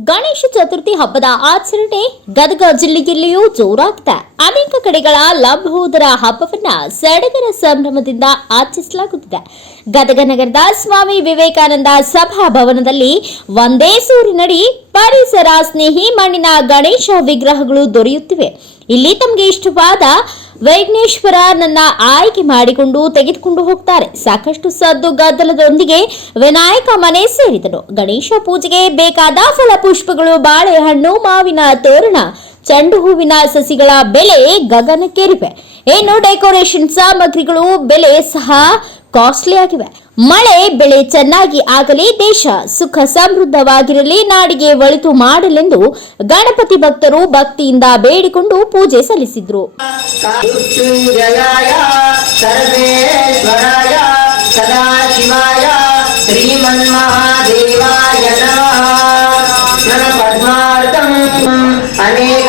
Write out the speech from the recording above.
ಗಣೇಶ ಚತುರ್ಥಿ ಹಬ್ಬದ ಆಚರಣೆ ಗದಗ ಜಿಲ್ಲೆಯಲ್ಲಿಯೂ ಜೋರಾಗಿದೆ. ಅನೇಕ ಕಡೆಗಳ ಲಂಬೋದರ ಹಬ್ಬವನ್ನ ಸಡಗರ ಸಂಭ್ರಮದಿಂದ ಆಚರಿಸಲಾಗುತ್ತಿದೆ. ಗದಗ ನಗರದ ಸ್ವಾಮಿ ವಿವೇಕಾನಂದ ಸಭಾ ಭವನದಲ್ಲಿ ಒಂದೇ ಸೂರಿನಡಿ ಪರಿಸರ ಸ್ನೇಹಿ ಮಣ್ಣಿನ ಗಣೇಶ ವಿಗ್ರಹಗಳು ದೊರೆಯುತ್ತಿವೆ. ಇಲ್ಲಿ ತಮಗೆ ಇಷ್ಟವಾದ ವೈಘ್ನೇಶ್ವರ ನನ್ನ ಆಯ್ಕೆ ಮಾಡಿಕೊಂಡು ತೆಗೆದುಕೊಂಡು ಹೋಗ್ತಾರೆ. ಸಾಕಷ್ಟು ಸದ್ದು ಗದ್ದಲದೊಂದಿಗೆ ವಿನಾಯಕ ಮನೆ ಸೇರಿದರು ಗಣೇಶ ಪೂಜೆಗೆ ಬೇಕಾದ ಫಲಪುಷ್ಪಗಳು ಬಾಳೆಹಣ್ಣು, ಮಾವಿನ ತೋರಣ, ಚೆಂಡು ಹೂವಿನ ಸಸಿಗಳ ಬೆಲೆ ಗಗನಕ್ಕೇರಿವೆ. ಇನ್ನು ಡೆಕೋರೇಷನ್ ಸಾಮಗ್ರಿಗಳು ಬೆಲೆ ಸಹ ಕಾಸ್ಟ್ಲಿ ಆಗಿವೆ. ಮಳೆ, ಬೆಳೆ ಚೆನ್ನಾಗಿ ಆಗಲಿ, ದೇಶ ಸುಖ ಸಮೃದ್ಧವಾಗಿರಲಿ, ನಾಡಿಗೆ ಒಳಿತು ಮಾಡಲೆಂದು ಗಣಪತಿ ಭಕ್ತರು ಭಕ್ತಿಯಿಂದ ಬೇಡಿಕೊಂಡು ಪೂಜೆ ಸಲ್ಲಿಸಿದ್ರು. ಅನೇಕ